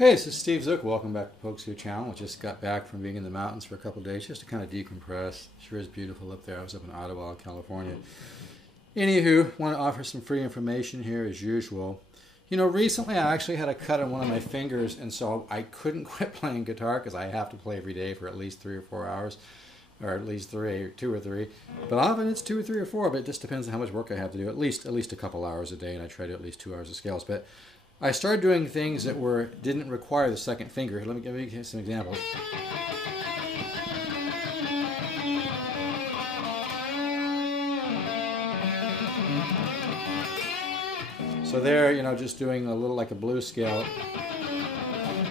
Hey, this is Steve Zook. Welcome back to Pokesoo Channel. Just got back from being in the mountains for a couple of days just to kind of decompress. Sure is beautiful up there. I was up in Ottawa, California. Anywho, want to offer some free information here as usual. You know, recently I actually had a cut on one of my fingers, and so I couldn't quit playing guitar because I have to play every day for at least 3 or 4 hours, or at least 2 or 3. But often it's 2 or 3 or 4, but it just depends on how much work I have to do. At least a couple hours a day, and I try to do at least 2 hours of scales. But I started doing things that didn't require the second finger. Let me give you some examples. So there, you know, just doing a little like a blues scale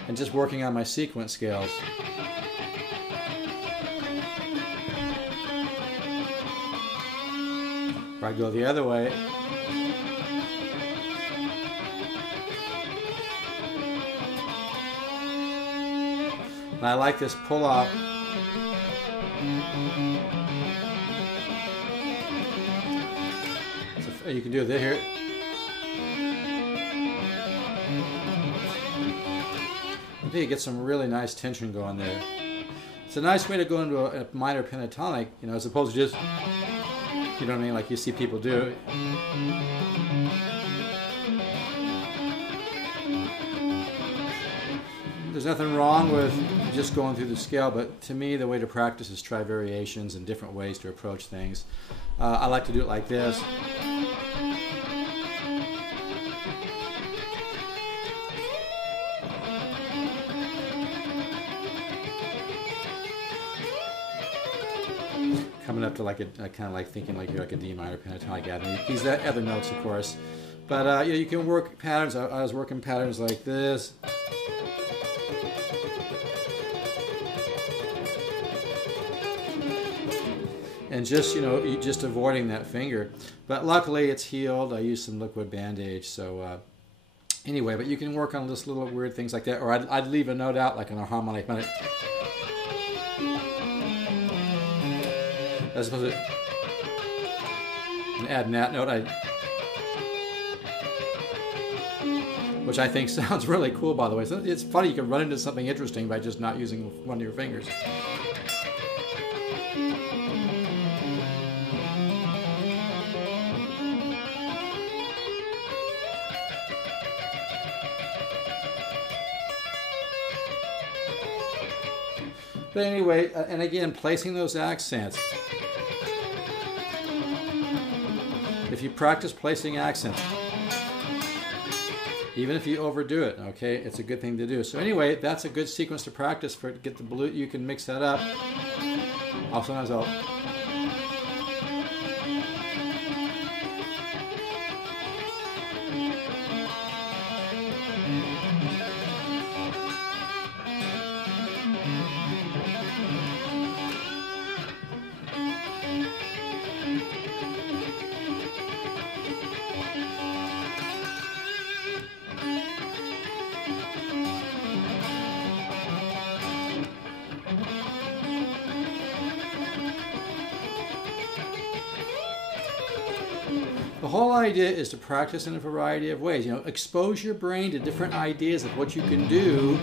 and just working on my sequence scales. Or I go the other way. And I like this pull-off. So you can do it here. I think you get some really nice tension going there. It's a nice way to go into a minor pentatonic, you know, as opposed to just, you know what I mean, like you see people do. There's nothing wrong with just going through the scale, but to me the way to practice is try variations and different ways to approach things. I like to do it like this. Coming up to like a kind of like thinking like you're like a D minor pentatonic adding these other notes, of course. But you know, you can work patterns. I was working patterns like this. And just, you know, just avoiding that finger. But luckily it's healed. I used some liquid bandage. So anyway, but you can work on just little weird things like that. Or I'd leave a note out like on a harmonic. As opposed to add that note, which I think sounds really cool, by the way. So it's funny, you can run into something interesting by just not using one of your fingers. But anyway, and again, placing those accents. If you practice placing accents, even if you overdo it, okay, it's a good thing to do. So anyway, that's a good sequence to practice for get the blue. You can mix that up. Sometimes I'll. The whole idea is to practice in a variety of ways. You know, expose your brain to different ideas of what you can do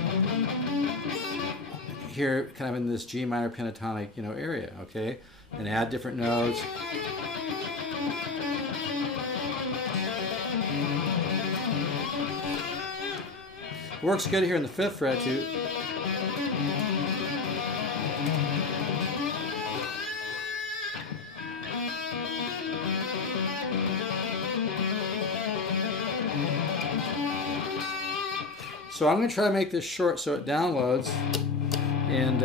here, kind of in this G minor pentatonic, you know, area. Okay, and add different notes. Works good here in the 5th fret too. So I'm going to try to make this short so it downloads. And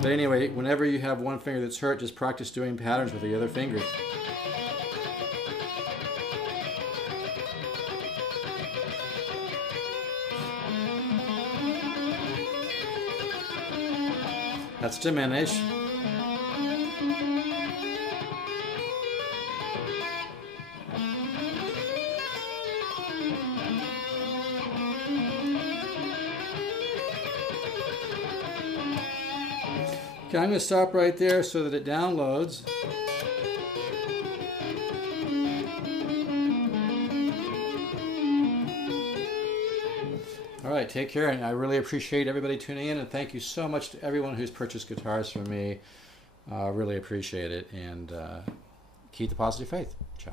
but anyway, whenever you have one finger that's hurt, just practice doing patterns with the other finger. That's diminish. Okay, I'm going to stop right there so that it downloads. All right. right, take care, and I really appreciate everybody tuning in, and thank you so much to everyone who's purchased guitars from me. Really appreciate it, and keep the positive faith. Ciao.